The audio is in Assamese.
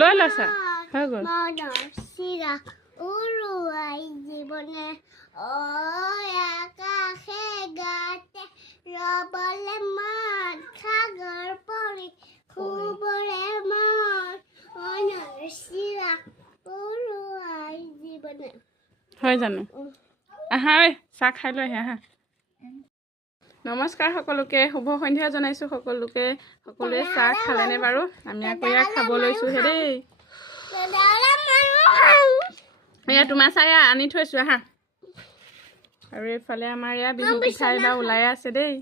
লৈ লৈছা হৈ গ'ল উৰুৱাই জীৱনে আকাশে গাতে ৰবলে মান সাগৰ পৰি খুবৰে মান অনাৰ চিৰা উৰুৱাই জীৱনে হয় জানো আহা ঐ চাহ খাই লৈ আহা নমস্কাৰ সকলোকে শুভ সন্ধিয়া জনাইছোঁ সকলোৱে চাহ খালেনে বাৰু আমি আকৌ ইয়াত খাব লৈছোঁহে দেই এয়া তোমাৰ চাহ আনি থৈছোঁ আহা আৰু এইফালে আমাৰ ইয়াত বিহু পিঠা এইবাৰ ওলাই আছে দেই